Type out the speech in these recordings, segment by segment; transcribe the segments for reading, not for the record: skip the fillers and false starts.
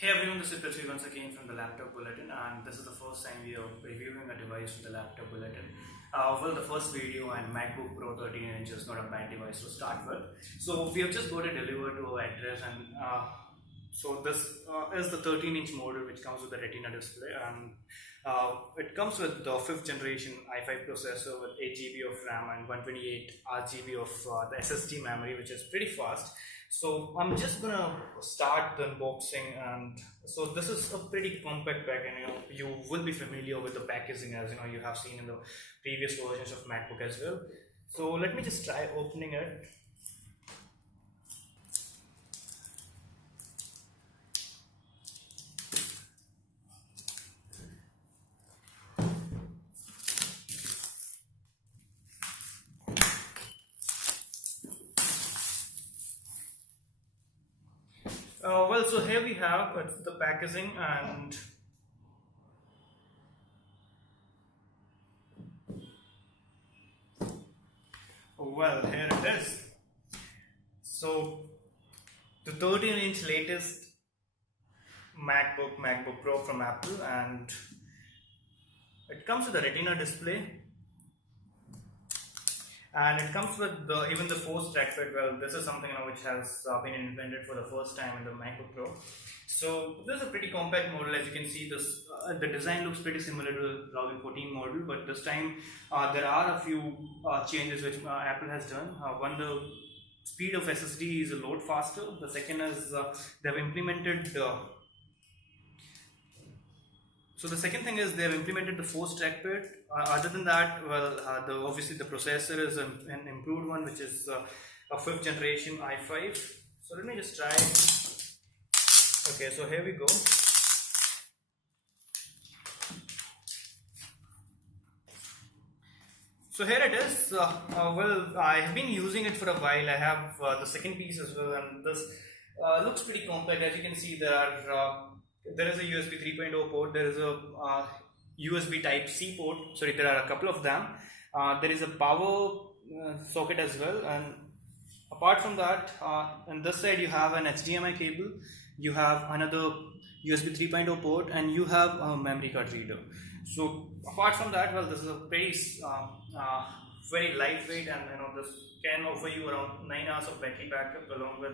Hey everyone, this is Prithvi once again from the Laptop Bulletin, and this is the first time we are reviewing a device from the Laptop Bulletin. Well, the first video and MacBook Pro 13 inch is not a bad device to start with. So we have just got it delivered to our address, and so this is the 13-inch model which comes with the Retina display, and it comes with the 5th generation i5 processor with 8 GB of RAM and 128 RGB of the SSD memory, which is pretty fast. So I'm just gonna start the unboxing, and so this is a pretty compact pack, and you will be familiar with the packaging, as you have seen in the previous versions of MacBook as well. So let me just try opening it. Well, so here we have the packaging, and well, here it is. So the 13-inch latest MacBook Pro from Apple, and it comes with a Retina display, and it comes with even the force trackpad. Well, this is something which has been invented for the first time in the MacBook Pro. So this is a pretty compact model. As you can see, this the design looks pretty similar to the 2014 model, but this time there are a few changes which Apple has done. One, the speed of SSD is a lot faster. The second is they've implemented so the second thing is they have implemented the force trackpad. Other than that, well, obviously the processor is an improved one, which is a 5th generation i5. So let me just try. Okay, so here we go. So here it is. Well, I have been using it for a while. I have the second piece as well, and this looks pretty compact. As you can see, there is a USB 3.0 port, there is a USB Type C port, sorry, there are a couple of them. There is a power socket as well, and apart from that, on this side you have an HDMI cable, you have another USB 3.0 port, and you have a memory card reader. So apart from that, well, this is a very lightweight, and this can offer you around 9 hours of battery backup, along with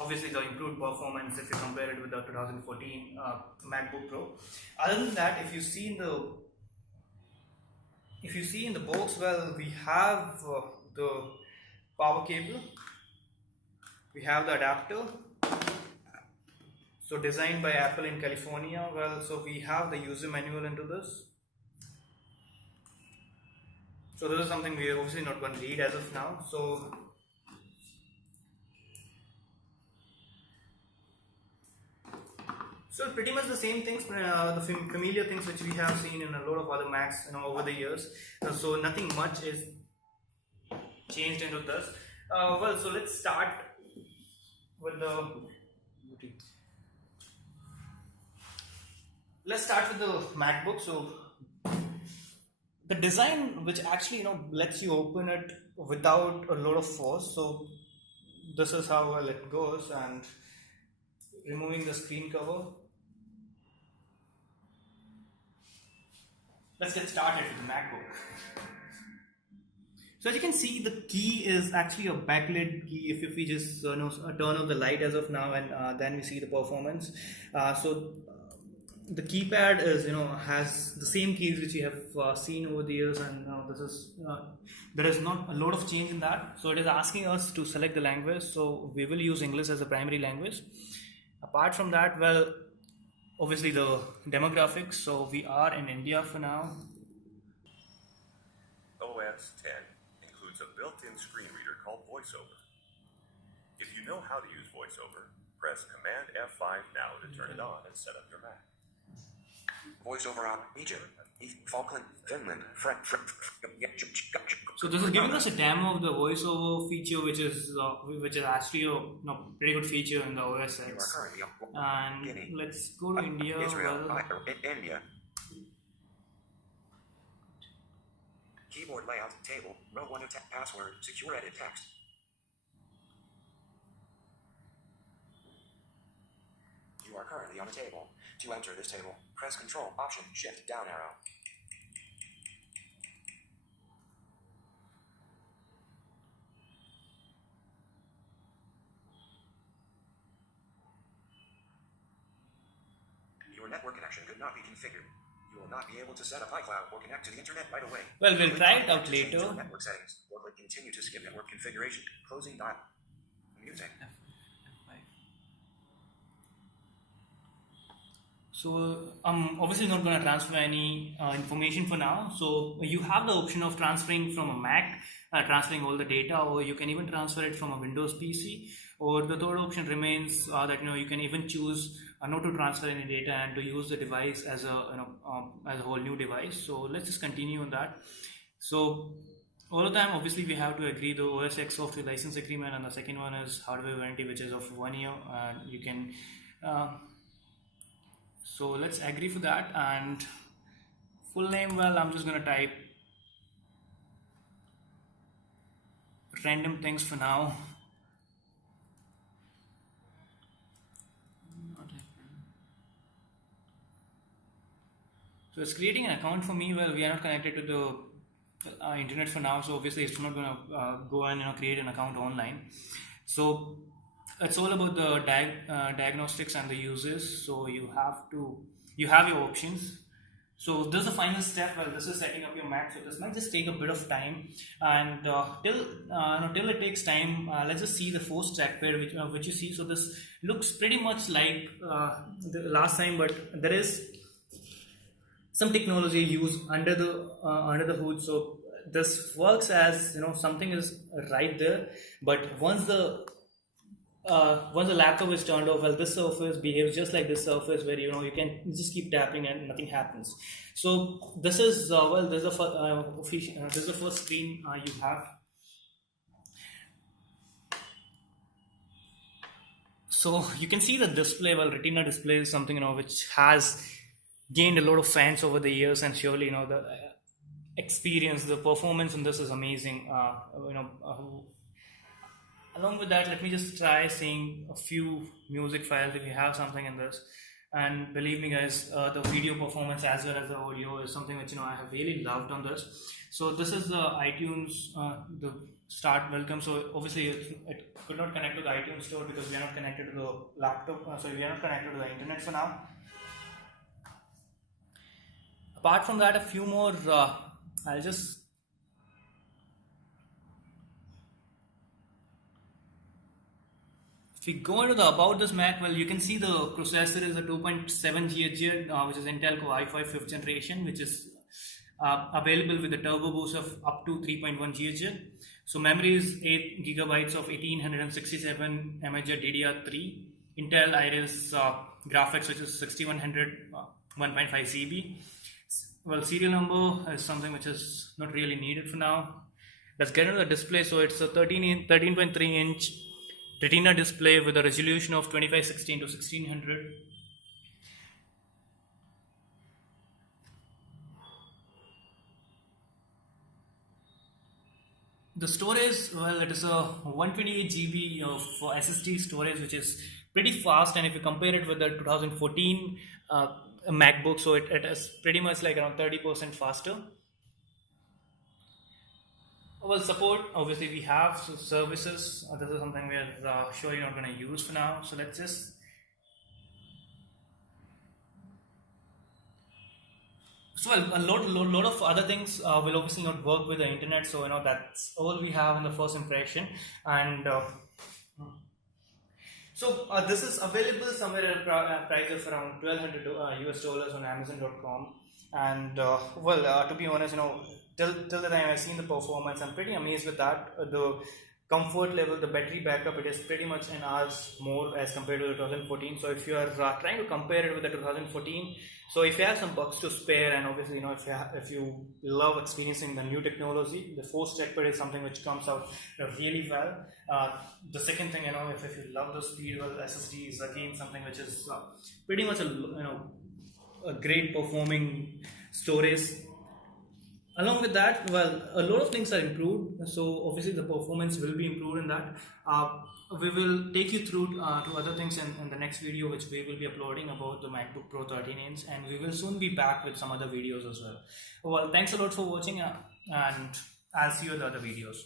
obviously the improved performance if you compare it with the 2014 MacBook Pro. Other than that, if you see in the box, well, we have the power cable, we have the adapter. So designed by Apple in California. Well, so we have the user manual into this. So this is something we are obviously not going to read as of now. So pretty much the same things, the familiar things which we have seen in a lot of other Macs, over the years. So nothing much is changed into this. Well, so let's start with the MacBook. So the design, which actually lets you open it without a lot of force. So this is how well it goes, and removing the screen cover. Let's get started with the MacBook. So as you can see, the key is actually a backlit key. If we just turn off the light as of now, and then we see the performance. So the keypad is has the same keys which we have seen over the years, and this is there is not a lot of change in that. So it is asking us to select the language, so we will use English as a primary language. Apart from that, well, obviously the demographics, so we are in India for now. OS 10 includes a built-in screen reader called VoiceOver. If you know how to use VoiceOver, press Command F5 now to turn it on and set up your Mac. VoiceOver on Egypt, Falkland, Finland, So this is giving us a demo of the VoiceOver feature, which is actually a pretty good feature in the OS X. And Guinea. Let's go to India. Israel, India. Keyboard layout, table, row 1 of password, secure edit text. are currently on a table. To enter this table, press Control, Option, Shift, down arrow. Your network connection could not be configured. You will not be able to set up iCloud or connect to the internet right away. Well, we'll try it out Change your later. network settings or click Continue to skip network configuration. Closing dial. Music. So I'm obviously not going to transfer any information for now. So you have the option of transferring from a Mac, transferring all the data, or you can even transfer it from a Windows PC. Or the third option remains that you can even choose not to transfer any data and to use the device as a as a whole new device. So let's just continue on that. So all the time, obviously, we have to agree the OS X software license agreement, and the second one is hardware warranty, which is of 1 year, and you can. So let's agree for that, and full name, well, I'm just going to type random things for now. So it's creating an account for me. Well, we are not connected to the internet for now, so obviously it's not going to go and create an account online. So it's all about the diagnostics and the uses. So you have your options. So this is the final step. Well, this is setting up your Mac. So this might just take a bit of time, and till it takes time, let's just see the force trackpad which you see. So this looks pretty much like the last time, but there is some technology used under the hood. So this works as something is right there, but once the laptop is turned off, well, this surface behaves just like this surface where you can just keep tapping and nothing happens. So this is this is the first screen you have. So you can see the display. Well, Retina display is something which has gained a lot of fans over the years, and surely the experience, the performance in this is amazing. Along with that, let me just try seeing a few music files if you have something in this. And believe me, guys, the video performance as well as the audio is something which I have really loved on this. So this is the iTunes, the start welcome. So obviously it could not connect to the iTunes store because we are not connected to the laptop. So we are not connected to the internet for now. Apart from that, a few more. I'll just. If we go into the about this Mac, well, you can see the processor is a 2.7 GHz, which is Intel Core i5 5th generation, which is available with a turbo boost of up to 3.1 GHz. So memory is 8 gigabytes of 1867 mHz DDR3. Intel Iris graphics, which is 6100 1.5 GB. Well, serial number is something which is not really needed for now. Let's get into the display. So it's a 13.3 inch Retina display with a resolution of 2560 into 1600. The storage, well, it is a 128 GB of SSD storage, which is pretty fast, and if you compare it with the 2014 MacBook, so it is pretty much like around 30% faster. Well, support, obviously we have services. This is something we are sure you're not going to use for now. So let's just. So a lot of other things will obviously not work with the internet. So that's all we have in the first impression. And this is available somewhere at a price of around $1,200 US on Amazon.com. And to be honest, till the time I've seen the performance, I'm pretty amazed with that. The comfort level, the battery backup, it is pretty much an hours more as compared to the 2014. So if you are trying to compare it with the 2014, so if you have some bucks to spare, and obviously if you love experiencing the new technology, the force trackpad is something which comes out really well. The second thing, if you love the speed, well, SSD is again something which is pretty much a great performing storage. Along with that, well, a lot of things are improved. So obviously the performance will be improved in that. We will take you through to other things in the next video, which we will be uploading about the MacBook Pro 13-inch, and we will soon be back with some other videos as well. Well, thanks a lot for watching, and I'll see you in the other videos.